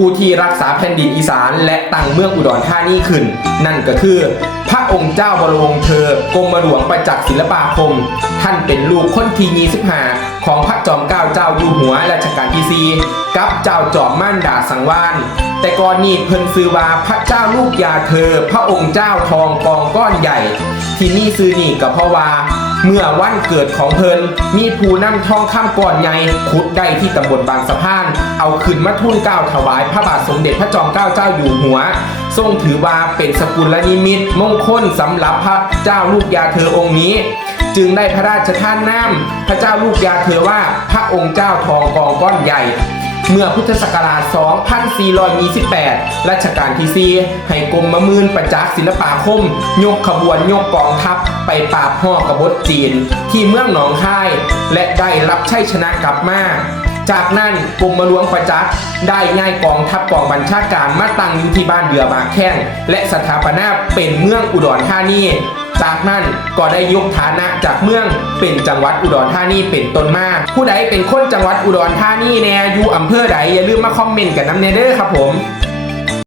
ผู้ที่รักษาแผ่นดินอีสาน และตั้งเมืองอุดรธานีขึ้น นั่นก็คือ พระองค์เจ้าบรมวงศ์เธอกรมหลวงประจักษ์ศิลปาคม ท่านเป็นลูกคนที่25ของพระจอมเกล้าเจ้าอยู่หัวรัชกาลที่4กับเจ้าจอมม่านดาสังวานแต่ก่อนนี้เพิ่นซื้อว่าพระเจ้าลูกยาเธอ พระองค์เจ้าทองกองก้อนใหญ่ ที่นี่ซื้อนี่ก็เพราะว่า เมื่อวันเกิดของเพินมีผู้นำทองข้ามก่อนใหญ่ขุดได้ที่ตำบลบางสะพาน เอาขึ้นมาทุ่นก้าวถวายพระบาทสมเด็จพระจอมเกล้าเจ้าอยู่หัว ทรงถือว่าเป็นสกุลนิมิตมงคลสำหรับพระเจ้าลูกยาเธอองค์นี้ จึงได้พระราชทานนามพระเจ้าลูกยาเธอว่าพระองค์เจ้าทองกองก้อนใหญ่ เมื่อพุทธศักราช 2428 รัชกาลที่4ให้กรมมมืนประจักษ์ศิลปาคม ยกขบวนยกกองทัพไปปราบห่อกบฏจีน ที่เมืองหนองคาย และได้รับชัยชนะกลับมาจากนั้นกรมหลวงประจักษ์ได้ง่ายกองทัพกองบัญชาการมาตั้งอยู่ที่บ้านเดือบากแข้งและสถาปนาเป็นเมืองอุดรธานี จากนั้นก็ได้ยกฐานะจากเมืองเป็นจังหวัดอุดรธานีเป็นต้นมาผู้ใดเป็นคนจังหวัดอุดรธานีแน่อยู่อำเภอใดอย่าลืมมาคอมเมนต์กันน้ำเนเด้อครับผม